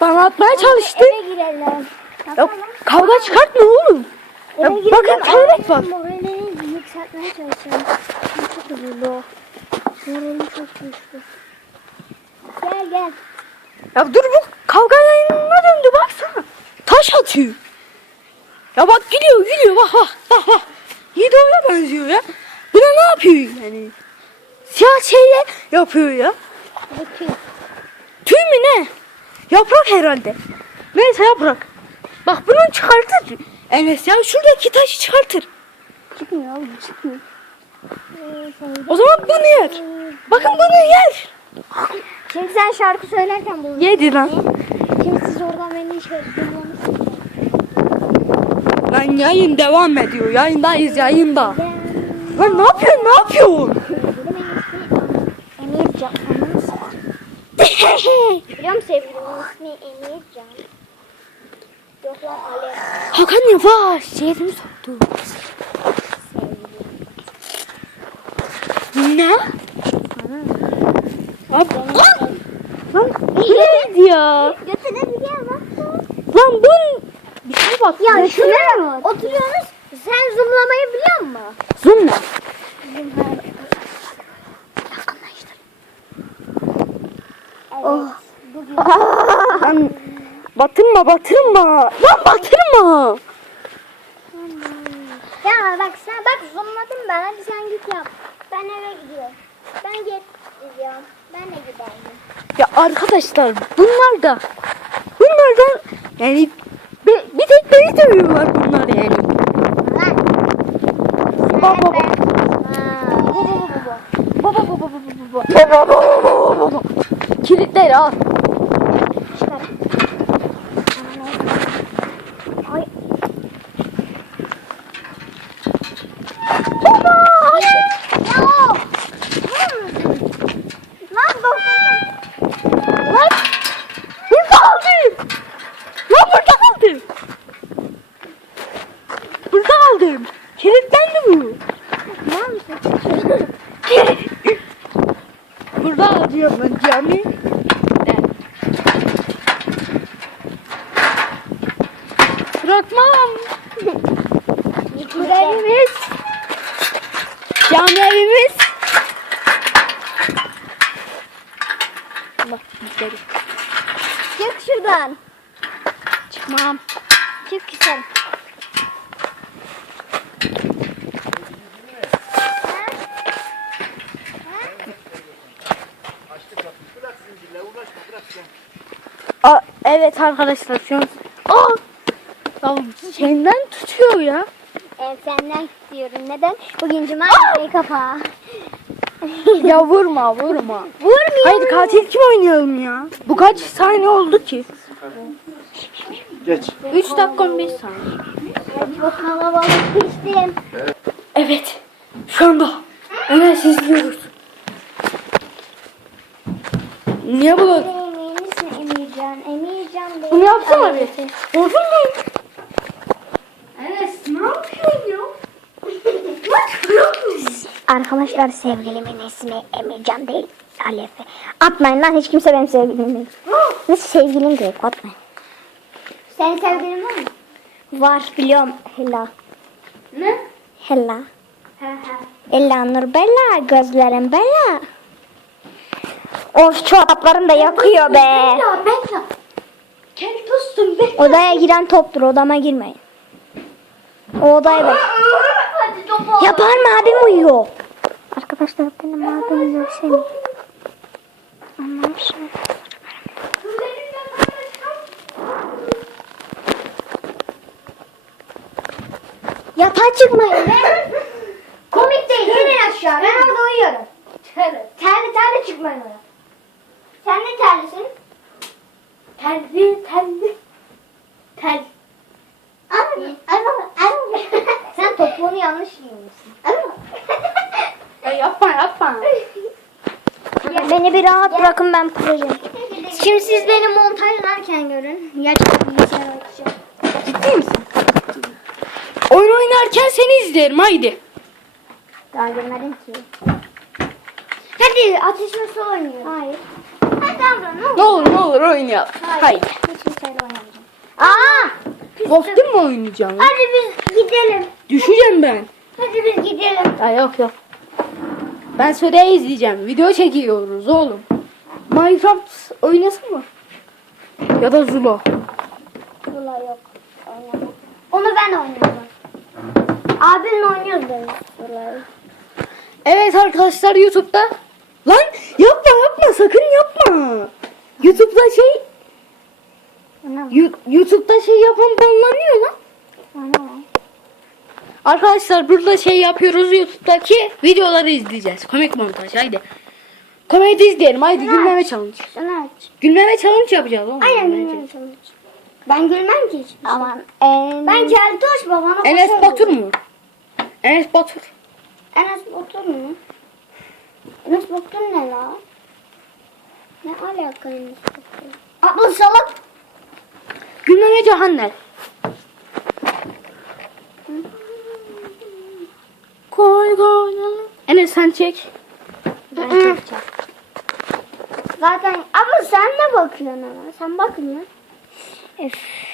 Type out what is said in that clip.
bana atmaya çalıştı. Eve girelim. Ya, kavga çıkartma oğlum. Ya, bakın kelebek var. Moralini yükseltmeye çalışıyorum. Çok hızlı o. Moralim çok güçlü. Gel gel. Ya dur bu kavga yayınına döndü baksana. Taş atıyor. Ya bak gülüyor gülüyor bak bak bak bak. Yiğido'ya benziyor ya. Bu da ne yapıyor yani? Siyah şeyle yapıyor ya. Tüy mü ne? Yaprak herhalde. Neyse yaprak. Bak bunu çıkartır. Enes ya şuradaki taşı çıkartır. Çıkmıyor oğlum çıkmıyor. O zaman bunu yer. Bakın bunu yer. Şimdi sen şarkı söylerken buldun. Yedi lan. Şimdi siz oradan beni şey dinliyorsunuz. Lan yayın devam ediyor. Yayındayız yayında. Lan ne yapıyorsun ne yapıyorsun? Emircan. Biliyor musun sevgilimin ismi Emircan? Yok lan Alev. Hakan yavaş. Yerim soktu. Ne? Abi, lan, bu neydi ya? Götüne bir gel bak. Lan bu bir şey bak. Ya ne şuraya oturuyorsunuz. Sen zoomlamayı biliyor musun? Zoom ne? Oh. Bugün Lan batırma batırma. Lan batırma. Ya bak sen bak zoomladım ben. Hadi sen git yap. Ben eve gidiyorum. Ben git gidiyorum. Ben de giderim. Ya arkadaşlar bunlar da bunlardan yani bir, bir tek beni dövüyorlar bunlar yani. Lan. Baba. Baba baba baba baba. Baba baba baba baba. Kilitleri al. Çıkar. Ay. Baba! Ya! Lan dokundum. Lan burada kaldım. Lan burada kaldım. Burada kaldım. Kilitlendi bu. Burada alıyorum ben cami. Bırakmam. Bu evimiz. Cami evimiz. Bak gidelim. Çık şuradan. Çıkmam. Çık sen. Aa, evet arkadaşlar şu an. Aa! Ya şeyden tutuyor ya. Evet senden istiyorum. Neden? Bugün cuma kapıyı kapa. ya vurma vurma. Vurmuyor. Haydi katil kim oynayalım ya? Bu kaç saniye oldu ki? Geç. 3 dakika 15 saniye. Çok kalabalık piştim. Evet. Şu anda Enes izliyoruz. Niye bu? Emircan. Emircan değil. Bunu yapsana bir. Vurdun mu? Enes ne yapıyorsun ya? Arkadaşlar sevgilimin ismi Emircan değil. Alefe. Atmayın lan hiç kimse benim sevgilim değil. Nasıl sevgilim değil atmayın. Senin sevgilin var mı? Var biliyorum Hela. Ne? Hela. Ella Nur Bella gözlerim Bella. Of çoraplarım da yakıyor be. Dostum Bella. Odaya giren toptur odama girmeyin. O odaya bak. Ya bağırma abim uyuyor. Arkadaşlar benim abim seni. Anlamışım. Yatağa çıkmayın be. Komik değil. İnin aşağı. Ben orada uyuyorum. Terli terli çıkmayın oraya. Sen ne terlisin? Telli telli. Tel. Anne. Anne. Anne. Sen topuğunu yanlış giymişsin. Anne. Ya yapma yapma. Beni bir rahat bırakın ben projem. Şimdi siz beni montajlarken görün. Gerçekten bilgisayar açacağım. Ciddi misin? Oyun oynarken seni izlerim haydi. Daha görmedim ki. Hadi ateş nasıl oynuyor? Hayır. Ne olur? Ne olur ne olur oynayalım. Hayır. Hiç kimseyle oynamayacağım. Aa! Kostüm mü oynayacaksın? lan? Hadi biz gidelim. Düşeceğim ben. Hadi biz gidelim. Ya yok yok. Ben Süreyya izleyeceğim. Video çekiyoruz oğlum. Minecraft oynasın mı? Ya da Zula. Bunlar yok. Oynamam. Onu ben oynuyorum. Abimle oynuyoruz böyle. Bunları. Evet arkadaşlar YouTube'da. Lan yapma yapma sakın yapma. YouTube'da şey Ana, Yu- YouTube'da şey yapan banlanıyor lan. ana. Arkadaşlar burada şey yapıyoruz YouTube'daki videoları izleyeceğiz. Komik montaj haydi. Komedi izleyelim haydi gülmeme challenge. Şunu aç. Gülmeme challenge yapacağız oğlum. Aynen Gülmeme çalış. Ben gülmem ki hiç. Aman. En... Ben Keltoş babana Enes koşarım. Batur mu? Enes Batur. Enes Batur mu? Enes Batur ne la? Ne alaka Enes Batur? Abla salak. Gülmeme cehennem. Koy koy. Enes sen çek. Ben çekeceğim. Zaten abla sen ne bakıyorsun ama? Sen bakmıyorsun. Üf.